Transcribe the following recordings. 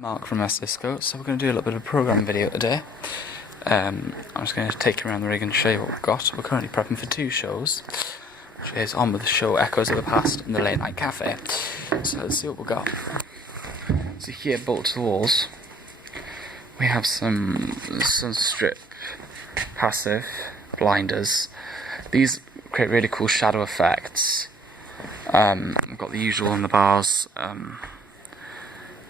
Mark from Cisco. So we're going to do a little bit of a programming video today. I'm just going to take you around the rig and show you what we've got. We're currently prepping for two shows, which is on with the show Echoes of the Past and the Late Night Cafe. So let's see what we've got. So here, bolted to the walls, we have some strip passive blinders. These create really cool shadow effects. We've got the usual on the bars.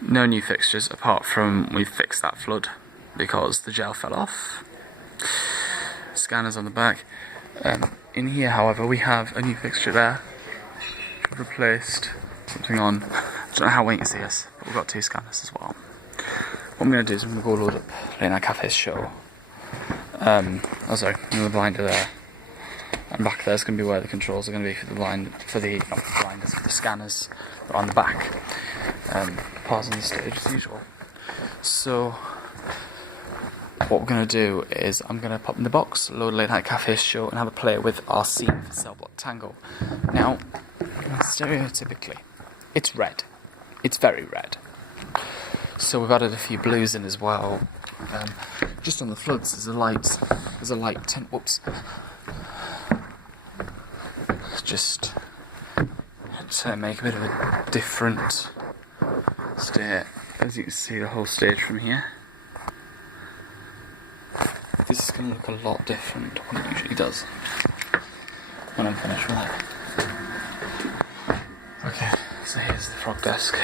No new fixtures apart from we've fixed that flood because the gel fell off. Scanners on the back. In here, however, we have a new fixture there. We've replaced something on. I don't know how well you can see us, but we've got two scanners as well. What I'm going to do is I'm going to go load up Late Night Cafe's show. Another blinder there. And back there's going to be where the controls are going to be for the scanners that are on the back. Pausing the stage as usual. So what we're going to do is I'm going to pop in the box, load Late Night Cafe's show, and have a play with our scene for Cell Block Tango. Now, stereotypically, it's red. It's very red. So we've added a few blues in as well. Just on the floods, there's a light tint. Whoops. Just to make a bit of a different state. As you can see, the whole stage from here. This is going to look a lot different to what it usually does when I'm finished with that. Okay, so here's the frog desk.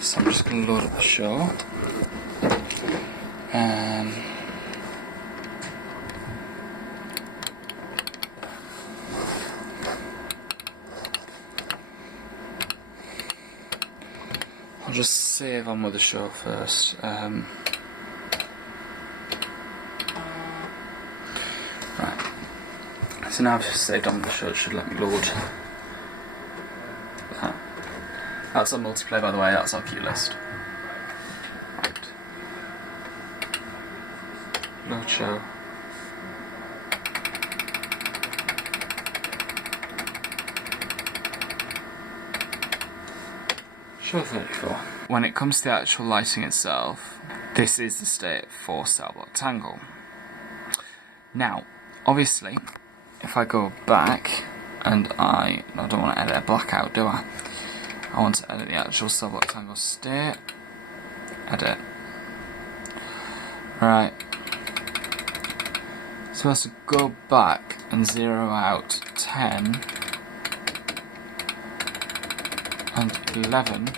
So I'm just going to load up the show. I'll just save on with the show first. Right. So now I've just saved on with the show, it should let me load that. That's our multiplayer, by the way, that's our queue list. Right. Load show. Show 34. When it comes to the actual lighting itself, this is the state for Cell Block Tango. Now, obviously, if I go back and I don't want to edit a blackout, do I? I want to edit the actual Cell Block Tango state. Edit. Right. So I have to go back and zero out 10 and 11.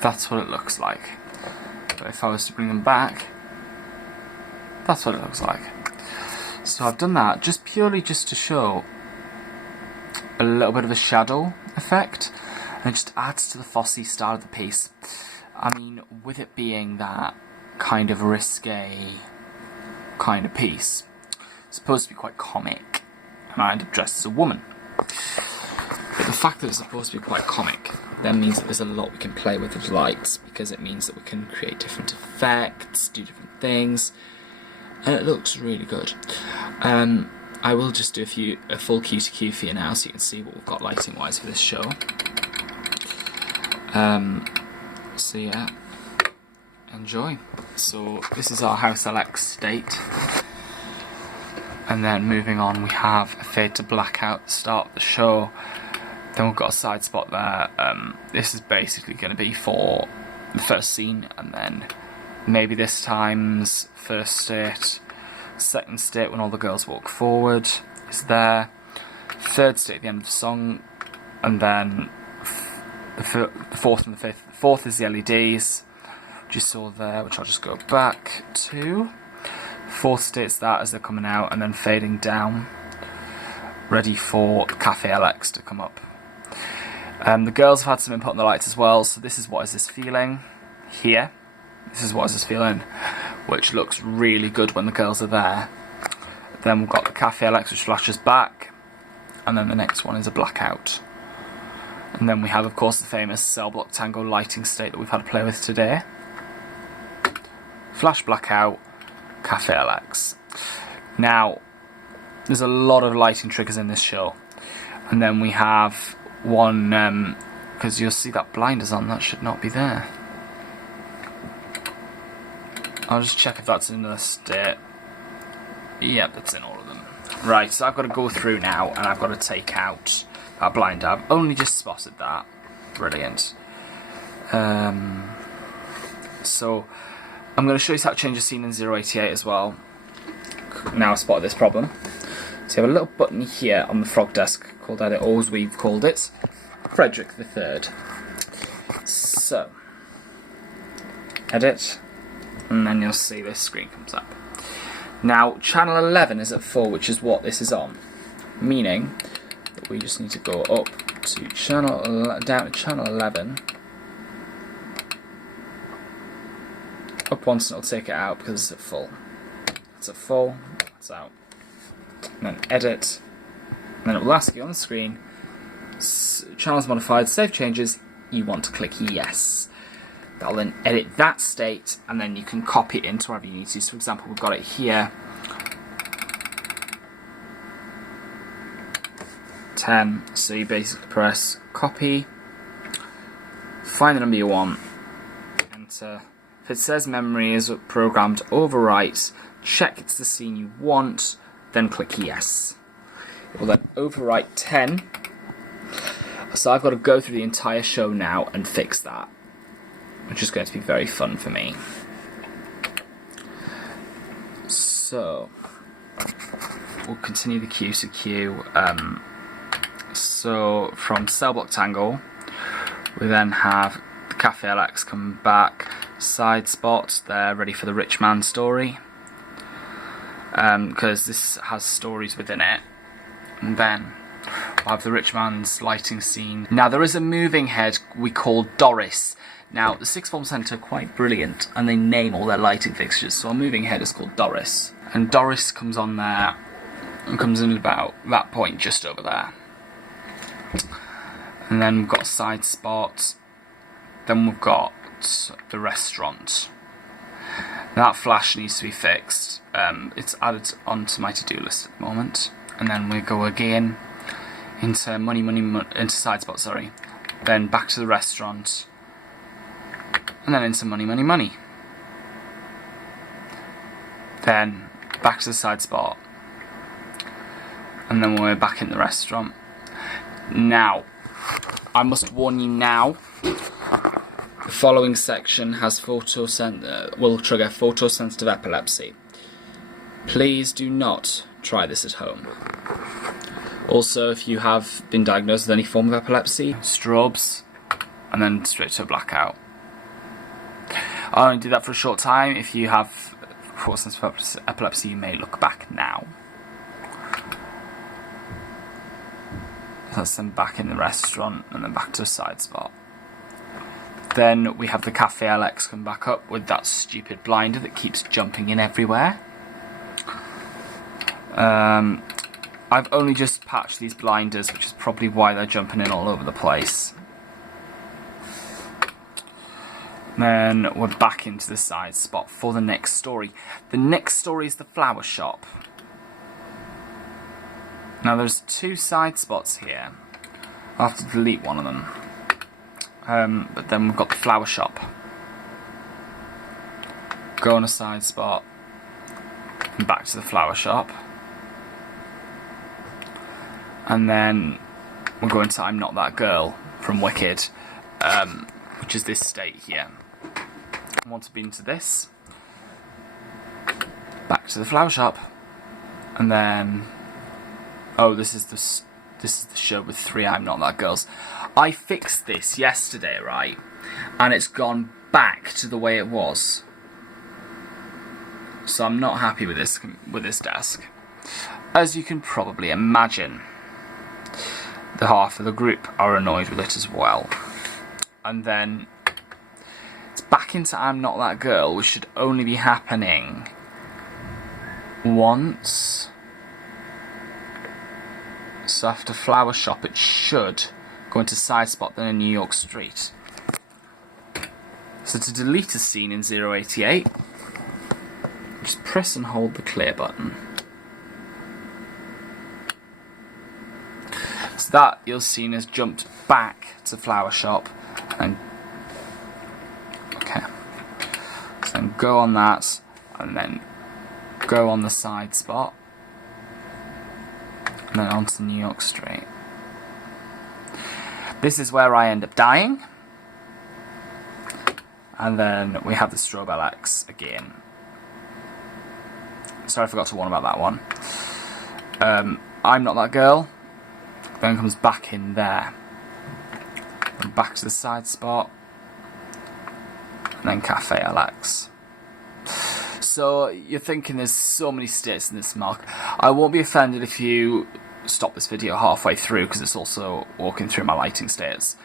That's what it looks like. But if I was to bring them back, that's what it looks like. So I've done that just purely to show a little bit of a shadow effect, and it just adds to the Fosse style of the piece. I mean, with it being that kind of risque kind of piece, it's supposed to be quite comic, and I end up dressed as a woman. But the fact that it's supposed to be quite comic then means that there's a lot we can play with lights, because it means that we can create different effects, do different things, and it looks really good. I will just do a full Q to Q for you now so you can see what we've got lighting wise for this show. So yeah, enjoy. So this is our House LX state. And then moving on, we have a fade to blackout at the start of the show. Then we've got a side spot there. This is basically going to be for the first scene, and then maybe this time's first state. Second state, when all the girls walk forward, is there. Third state at the end of the song, and then the fourth and the fifth. The fourth is the LEDs, which you saw there, which I'll just go back to. Fourth state's that as they're coming out, and then fading down, ready for Cafe LX to come up. The girls have had some input on the lights as well, so this is What Is This Feeling here. This is What Is This Feeling, which looks really good when the girls are there. Then we've got the Cafe LX, which flashes back, and then the next one is a blackout. And then we have, of course, the famous Cell Block Tango lighting state that we've had to play with today. Flash blackout, Cafe LX. Now, there's a lot of lighting triggers in this show, and then we have one, because you'll see that blinders on, that should not be there. I'll just check if that's in the state. Yep, it's in all of them. Right, so I've got to go through now, and I've got to take out that blinder. I've only just spotted that. Brilliant. So I'm going to show you how to change the scene in 088 as well. Now I've spotted this problem. So you have a little button here on the frog desk called Edit, or as we've called it, Frederick III. So, Edit, and then you'll see this screen comes up. Now, channel 11 is at full, which is what this is on, meaning that we just need to go up to down to channel 11, up once and it'll take it out because it's at full. It's at full, it's out. And then edit, and then it will ask you on the screen, channels modified, save changes, you want to click yes. That'll then edit that state, and then you can copy it into wherever you need to. So for example, we've got it here, 10, so you basically press copy, find the number you want, enter. If it says memory is programmed overwrite, check it's the scene you want, then click yes. It will then overwrite 10. So I've got to go through the entire show now and fix that, which is going to be very fun for me. So we'll continue the queue to queue. So from Cell Block Tangle, we then have the Cafe LX come back, side spot, they're ready for the Rich Man story. Because this has stories within it. And then we'll have the Rich Man's lighting scene. Now there is a moving head we call Doris. Now the Sixth Form Centre are quite brilliant and they name all their lighting fixtures, so a moving head is called Doris. And Doris comes on there and comes in at about that point just over there. And then we've got side spot. Then we've got the restaurant. Now, that flash needs to be fixed. It's added onto my to-do list at the moment. And then we go again into into side spot, sorry. Then back to the restaurant. And then into money. Then back to the side spot. And then we're back in the restaurant. Now, I must warn you now, the following section has will trigger photosensitive epilepsy. Please do not try this at home. Also, if you have been diagnosed with any form of epilepsy, strobes, and then straight to a blackout. I'll only do that for a short time. If you have photosensitive epilepsy, you may look back now. That's then back in the restaurant and then back to a side spot. Then we have the Cafe LX come back up with that stupid blinder that keeps jumping in everywhere. I've only just patched these blinders, which is probably why they're jumping in all over the place. Then we're back into the side spot for the next story. The next story is the flower shop. Now there's two side spots here. I'll have to delete one of them. But then we've got the flower shop. Go on a side spot. And back to the flower shop. And then we'll go into I'm Not That Girl from Wicked. Which is this state here. I want to be into this. Back to the flower shop. And then... oh, this is the show with 3 I'm Not That Girls. I fixed this yesterday, right? And it's gone back to the way it was. So I'm not happy with this desk. As you can probably imagine, the half of the group are annoyed with it as well. And then it's back into I'm Not That Girl, which should only be happening once. So after flower shop it should go into side spot, then in New York Street. So to delete a scene in 088, just press and hold the clear button. So So that you'll see has jumped back to flower shop, and okay. So then go on that, and then go on the side spot, and then onto New York Street. This is where I end up dying. And then we have the Strobe LX again. Sorry, I forgot to warn about that one. I'm Not That Girl. Then comes back in there. And back to the side spot. And then Cafe LX. So you're thinking there's so many states in this mark. I won't be offended if you stop this video halfway through, because it's also walking through my lighting states.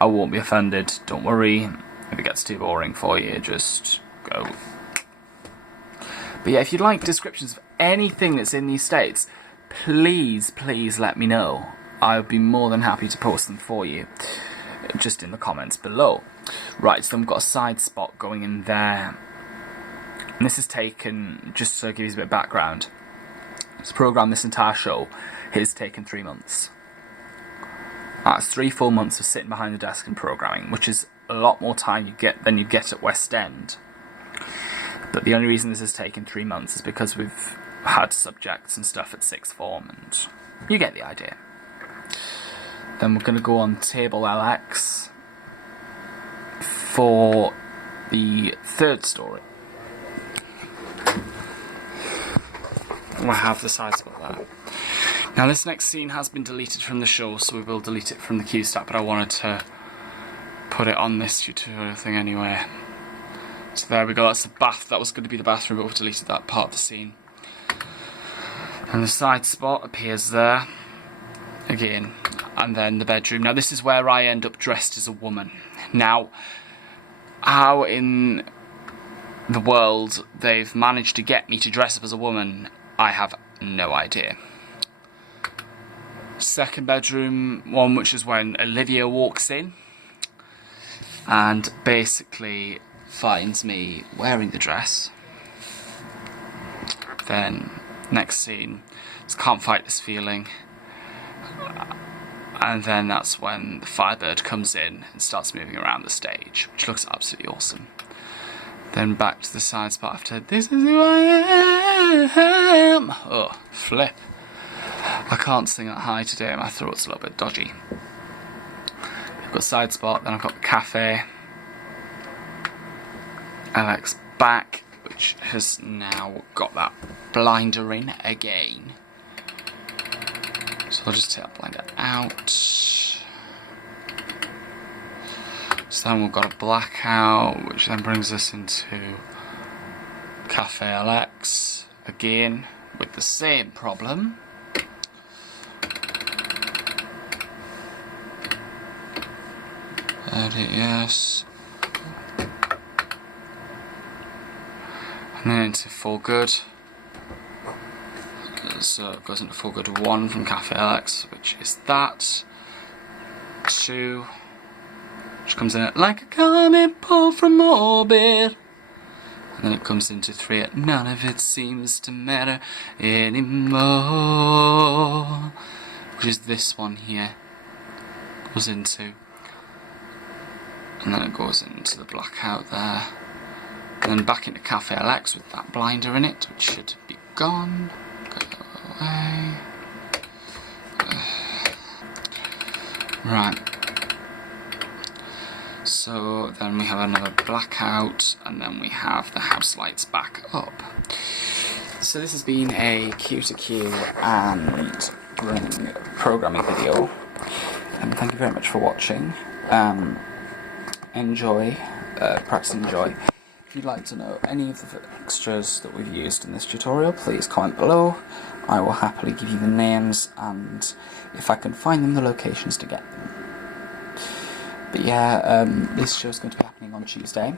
I won't be offended, don't worry. If it gets too boring for you, just go. But yeah, if you'd like descriptions of anything that's in these states, please let me know. I would be more than happy to post them for you, just in the comments below. Right, so then we've got a side spot going in there. And this is taken, just to give you a bit of background, to program this entire show, it has taken 3 months. That's 3 full months of sitting behind the desk and programming, which is a lot more time than you'd get at West End. But the only reason this has taken 3 months is because we've had subjects and stuff at sixth form, and you get the idea. Then we're going to go on Table LX for the third story. We'll have the side spot there. Now this next scene has been deleted from the show, so we will delete it from the queue stat, but I wanted to put it on this tutorial thing anyway. So there we go, that's the bath. That was going to be the bathroom, but we've deleted that part of the scene. And the side spot appears there again, and then the bedroom. Now this is where I end up dressed as a woman. Now, how in the world they've managed to get me to dress up as a woman, I have no idea. Second bedroom one, which is when Olivia walks in and basically finds me wearing the dress. Then next scene is Can't Fight This Feeling, and then that's when the Firebird comes in and starts moving around the stage, which looks absolutely awesome. Then back to the side spot after This Is Who I Am. Oh, flip. I can't sing that high today, my throat's a little bit dodgy. I've got side spot, then I've got the Cafe LX back, which has now got that blinder in again. So I'll just take that blinder out. So then we've got a blackout, which then brings us into Cafe LX again with the same problem. Edit, yes. And then into Full Good. So it goes into Full Good 1 from Cafe LX, which is that. 2, which comes in at Like a Comet pulled from orbit. And then it comes into 3 at None of It Seems to Matter Anymore, which is this one here. Goes into. And then it goes into the blackout there. And then back into Cafe LX with that blinder in it, which should be gone. Go away. Right. So then we have another blackout, and then we have the house lights back up. So this has been a Q2Q and ring programming video. Thank you very much for watching. Enjoy, practice and enjoy. If you'd like to know any of the extras that we've used in this tutorial, please comment below. I will happily give you the names, and if I can find them, the locations to get them. But yeah, this show is going to be happening on Tuesday.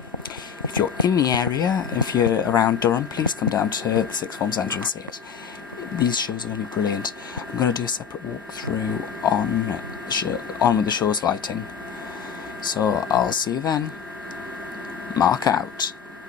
If you're in the area, if you're around Durham, please come down to the Sixth Form Centre and see it. These shows are going to be brilliant. I'm going to do a separate walkthrough on with the show's lighting. So I'll see you then. Mark out.